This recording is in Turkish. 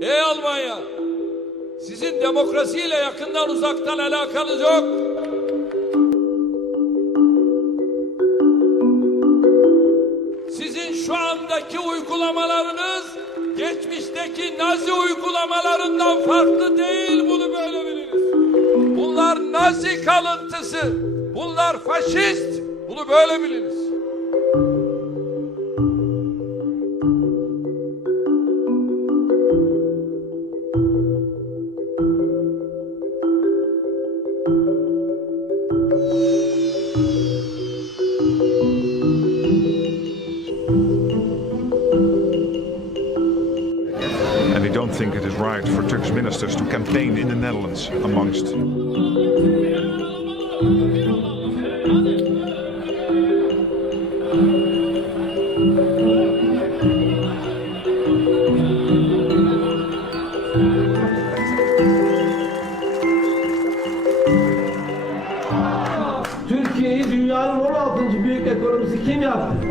Ey Almanya! Sizin demokrasiyle yakından uzaktan alakanız yok. Sizin şu andaki uygulamalarınız geçmişteki Nazi uygulamalarından farklı değil, bunu böyle biliriz. Bunlar Nazi kalıntısı, bunlar faşist, bunu böyle biliriz. And they don't think it is right for Turkish ministers to campaign in the Netherlands amongst. Türkiye'yi dünyanın 16. büyük ekonomisi kim yaptı?